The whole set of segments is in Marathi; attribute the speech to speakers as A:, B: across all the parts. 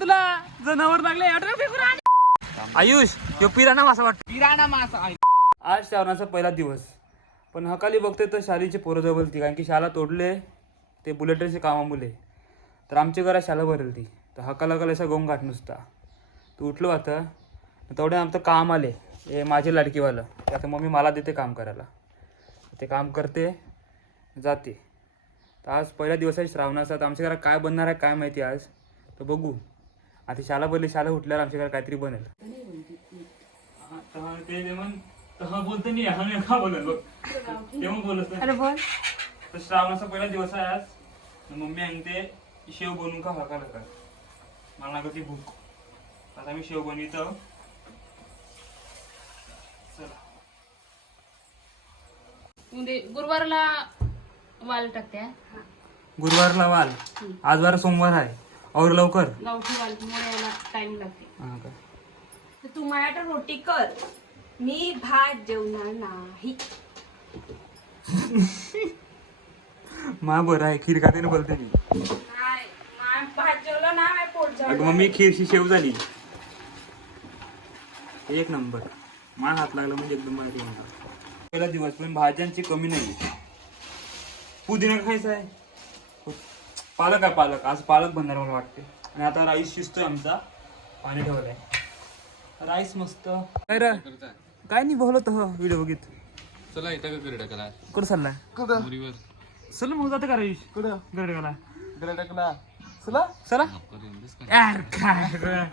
A: तुला जनावर लागले आयुष यो पिराणा मासा वाटतो
B: किराणा मासा
A: आज श्रावणाचा पहिला दिवस. पण हकाली बघते तर शालीचे पोरं जवळती कारण की शाला तोडले ते बुलेटचे कामामुळे तर आमच्या घरात शाला भरेल ती तर हकाला हकाला असा गोंग गाठ नुसता. तू उठलो आता तेवढे आमचं काम आले. हे माझे लाडकीवालं. ते आता मम्मी मला देते काम करायला. ते काम करते जाते. तर आज पहिला दिवस आहे श्रावणाचा तर आमच्या घरात काय बनणार आहे काय माहिती आज? तर बघू. आता शाला बोलले शाला उठल्यावर आमच्या घरात काहीतरी बनेल. ते बोलतो नाही हा नाही का बोलत बघ तेव्हा बोलत
C: अरे बोल.
A: तर श्रावणाचा पहिला दिवस आहे आज. मम्मी सांगते शेव बनवून का हका का मला लागत भूक. आता मी शेव बनवितो. चला.
C: गुरुवारला वाल टाकते हा.
A: गुरुवारला वाल. आज वार सोमवार आहे. और लवकर?
C: गावठी वाल याला टाइम लागते.
A: हा का?
D: तर तू रोटी कर. मी भात जेवणार नाही.
A: मा बरं आहे खीर खाते ना बोलते मी
D: नाही मा- भात जेवलं ना माझं पोट.
A: अगं मम्मी खीरची शेव झाली. एक नंबर. मान हात लागला म्हणजे एकदम होणार पहिला दिवस पण भाज्यांची कमी नाही. पुदिना खायचा आहे. पालक आहे पालक. आज पालक बनणार मला वाटते. आणि आता राईस शिजतोय आमचा. पाणी ठेवलंय. राईस मस्त. काय रे? काय नाही बोलत हो व्हिडिओ बघित.
B: चला इथं का करडा कला
A: कुठं चाललाय?
B: मुरीवर.
A: चल मग जातं का राईस? कुठं? गरडेगाला
B: करडा
A: चला? चला. यार काय रे.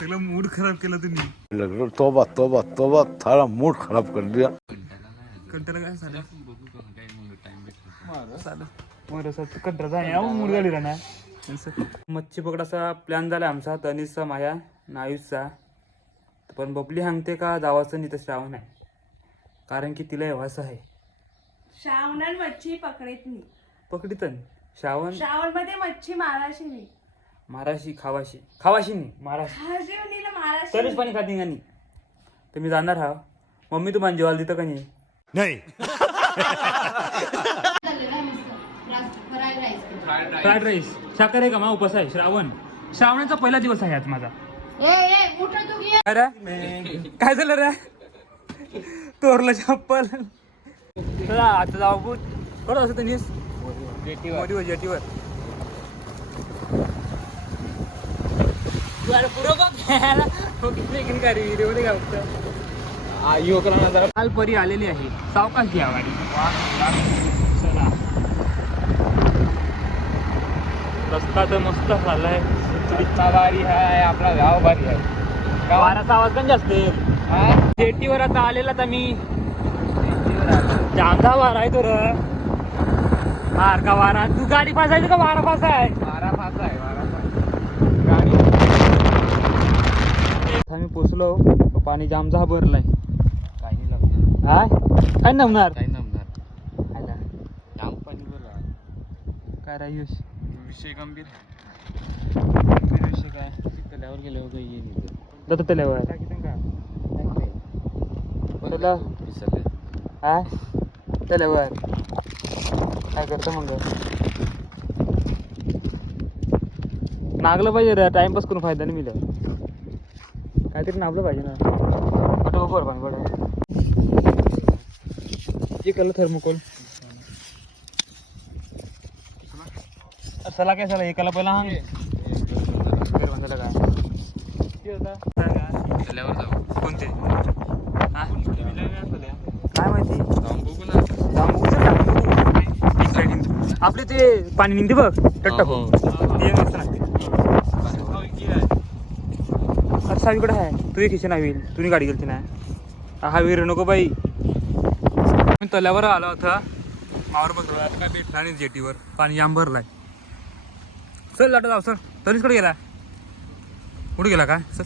A: सगळं मूड खराब केलं तुम्ही.
E: लग रहा तोबा तोबा तोबा थारा मूड खराब कर दिया.
A: कंटाळा काय झालं? चालेल. मग असं कंटाळा झाला. मूड झाली ना. मच्छी पकडाचा प्लॅन झाला आमचा. तनिषचा माया नायुसचा पण बबली सांगते का जावाचं नाही तर श्रावण आहे. कारण की तिला येवाचं आहे.
D: श्रावणात मच्छी पकडेत मी
A: पकडीतन श्रावण
D: श्रावणमध्ये मच्छी माराशी मी
A: माराशी खावाशी खावाशी नाही
D: हा माराशी
A: तरीच पाणी खाती का नाही तर मी जाणार हा मम्मी तुम्हाला जेवायला देतं का नाही. फ्राईड राईस साखर आहे का मा? उपास आहे. श्रावण. श्रावणाचा पहिला दिवस आहे आज माझा. काय झालं रे? तोरलं चप्पल. चला आता जाऊ बूट कडं असं तनीस जेटीवर. हो, काल परी आलेली आहे. सावकाश घ्या गाडी चला रस्ता तर मस्त झालाय.
B: रस्ता भारी आहे आपला गाव भारी आहे
A: वाराचा आवाज पण जास्त जेटीवर आता आलेला तर मी जामचा वारा आहे तो र मार का वारा. तू गाडी फासायची का वारा फासा आहे
B: वारा फासा आहे वारा फासा गाडी
A: आम्ही पोचलो. पाणी जामचा भरलाय.
B: काही नाही लागणार.
A: हा काय नमणार?
B: काही नमणार. जाम पाणी
A: काय रायुष
B: विषय गंभीर. आहे
A: विषय काय
B: तल्यावर गेल्यावर काही येईल
A: जातो तल्यावर. हा तल्यावर काय करतो मग? नागलं पाहिजे रे टाइमपास करून फायदा नाही मिळत. काहीतरी नागलं पाहिजे ना. उभं पाणी कलर थर्मोकोल. चला काय चला एकाला पहिला हांग?
B: तल्यावर जाऊ.
A: कोणते? हा? काय माहिती. आपले ते पाणी निघते बघ टट्टक
B: हो.
A: सावीकडे आहे तू एक खिशन होईल. तुम्ही गाडी गेलती ना हा वीर नको बाई. मी तल्यावर आला होता मावर बघतो आता काय भेटला नाही जेटीवर. पाणी जाम भरलाय. चल लाटा जाऊ सर तरीचकडे गेला. कुठे गेला काय? चल.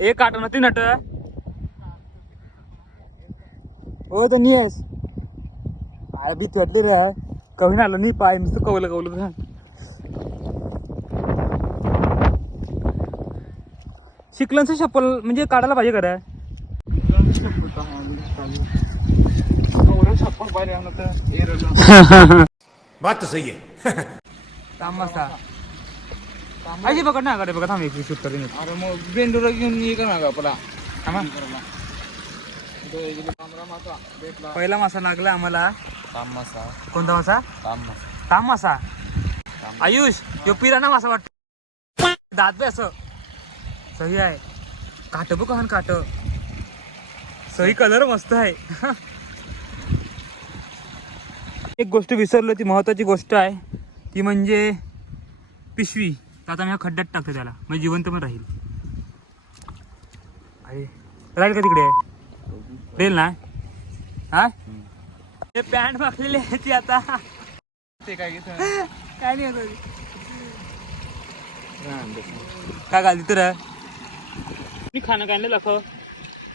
A: एक काटा ना तीन नट हो तर नाही आहेस. अरे भीती वाटली रे. कवी आलं नाही पाय नुसतं कवलं कवलं का शिकलांचं चप्पल म्हणजे काढायला पाहिजे करा
E: बात तो सही है।
A: तांबासा अजी बघ ना बघा थांब एक शूट करून.
B: अरे मग बेंडूला घेऊन ये का ना
A: थांबा. पहिला मासा लागला आम्हाला.
B: तामसा
A: कोणता मासा?
B: तामसा
A: ताम मासा. आयुष यो पिराना मासा वाटतो. दात बे असं. सही आहे. काट बघ काट. सही कलर मस्त आहे. एक गोष्ट विसरलो ती महत्वाची गोष्ट आहे. ती म्हणजे पिशवी. तर आता मी हा खड्ड्यात टाकतो त्याला. म्हणजे जिवंत पण राहील. अरे राहील का तिकडे? रेल ना? हा? ते पॅन्ट मागलेली आहे ती आता.
B: ते काय घेत
A: काय नाही काय घालती तर? मी खाणं काय नाही दाखव.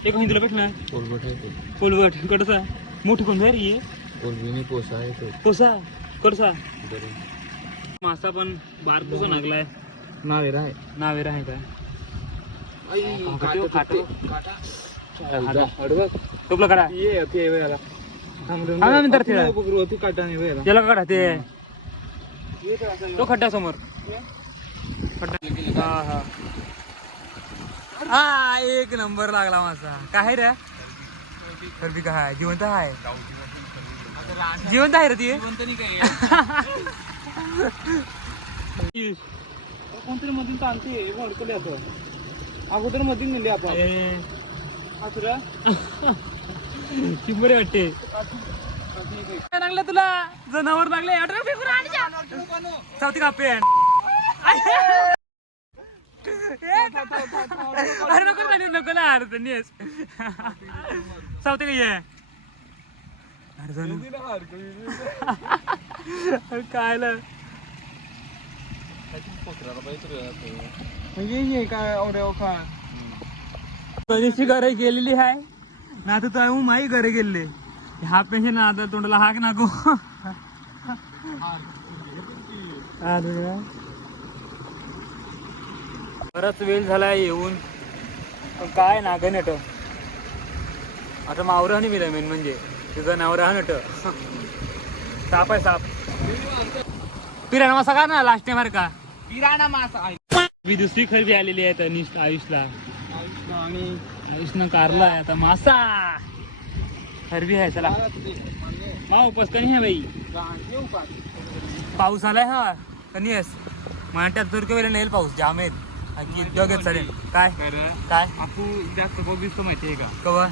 A: एक महिने तुला भेटणार
B: कोलबट
A: कोलवट कडसा मोठी कोण रे
B: कोलबीनी पोसा आहे तो.
A: कोसा कडसा मासा पण बारकोसा लागलाय
B: नावेरा आहे.
A: नावेर आहे काय टोपला काढा. हा त्याला काढा ते. तो खड्डा समोर. खड्डा. हा हा. हा एक नंबर लागला माझा काय रे? तर बी काय जिवंत आहे जिवंत आहे रे ती.
B: कोणतरी मधून ताणते भडकले असं अगोदर मधून नेले आपण. असं
A: चिंबरे वाटते. काय लागलं तुला? जनावर लागले. अठरा फेकून आणजा. चावती का पेन अरे नको नको ना अरे धन्यस चावते का ये अरे अरे काय
B: म्हणजे हे काय
A: तरीशी घरे गेलेली आहे ना आता तर माई घरे गेले हा पेन्शन ना आता तोंडाला हाक नाको. बराच वेळ झाला येऊन. पण काय ना ग नट आता मावरं आणि मिळालं मेन म्हणजे. तुझं नावर हा नट. साप आहे साप. पिराणा मासा का ना लास्ट टाइम का
B: किराणा मासा.
A: मी दुसरी खरेदी आलेली आहे तनिष आयुषला.
B: आणि
A: आयुषनं कारला आहे आता मासा. खरबी आहे चला. मा उपास कनी आहे बाई. पाऊस आलाय हा. कनी आहेस. मराठ्यात तुरके वेळेला नेल पाऊस जाम आहेत. आणखी चालेल काय? काय?
B: आपू जास्त बघितलं माहिती आहे का?
A: कवा?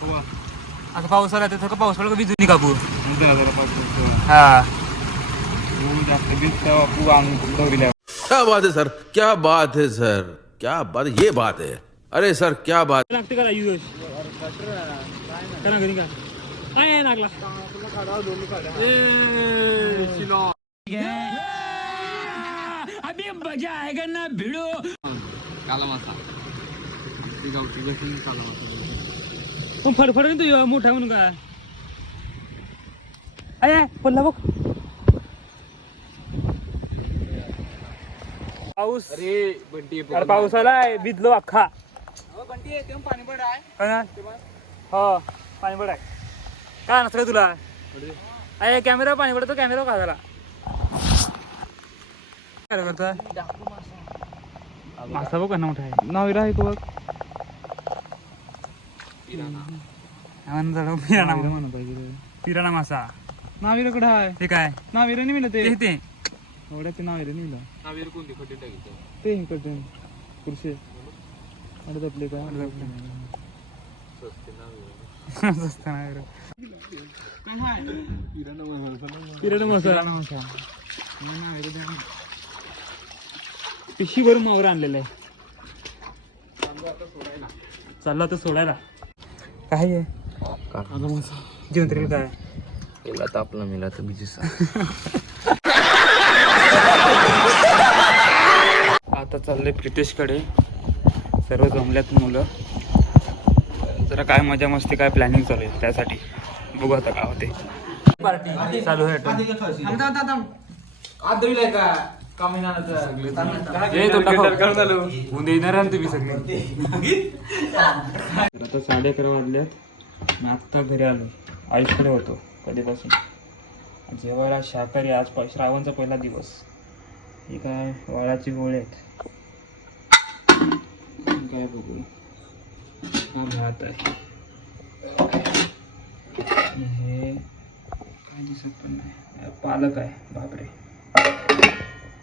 B: कवा?
A: आता पाऊस आला तर पाऊस पडला का भिजून कापू
B: जरा पाऊस
A: हा.
B: जास्त
E: क्या बात है सर? क्या बात है सर? क्या बात ये बात है। अरे सर क्या बात
A: लागते का युगेश करा घरी का. काय आहे लागला अभी मज़ा आएगा ना भिडो.
B: काला मासा. ती गावची बसून काला मासा.
A: पण फडफड तू मोठा म्हणून का अय पडला बघ पाऊस।
B: अरे बंटी
A: अरे पाऊस आलाय भिजलो अख्खा।
B: बंटी तेव्हा पाणी पड आहे.
A: काय ना? हो पाणी पड आहे. काय नसतं तुला? अय कॅमेरा पाणी पडतो कॅमेरा का झाला काय करता मासा. बघ ना मोठा आहे.
B: नाविरा आहे तो बघ.
A: पिराणा.
B: म्हणा पाहिजे
A: पिराणा मासा.
B: नाविराकडे आहे?
A: हे काय?
B: नाविरा नाही मिळत
A: ते. ते
B: एवढ्या ते नाविरा नाही मिळत नाविरा कोणती? ते इकडे खुर्शी अडत आपले काय?
A: स्वस्त नाही रे. पिराणा मासा. पिशी भरून मावर आणलेलं आहे. चालला तर सोडायला. काय आहे? जेवण तरी काय?
B: त्याला तापला मिळाला तर बीजी
A: आता चाललंय प्रितेशकडे. सर्व जमल्यात मुलं. जरा काय मजा मस्ती काय प्लॅनिंग चालू आहे त्यासाठी. बघू आता काय होते पार्टी. चालू आहे उद्या येणार आहे ना तुम्ही सगळे. आता साडे अकरा वाजल्यात मी आत्ता घरी आलो. आईकडे होतो कधीपासून? जेवायला शाकाहारी आज श्रावणचा पहिला दिवस. हे काय वाळाची गोळे आहेत? काय बघू. हा भात आहे. हे काय दिसत पण नाही. हे पालक आहे बापरे.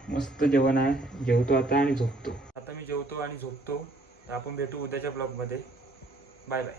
A: मस्त जेवण आहे. जेवतो आता आणि झोपतो. आता मी जेवतो आणि झोपतो. आपण भेटू उद्याच्या ब्लॉगमध्ये बाय बाय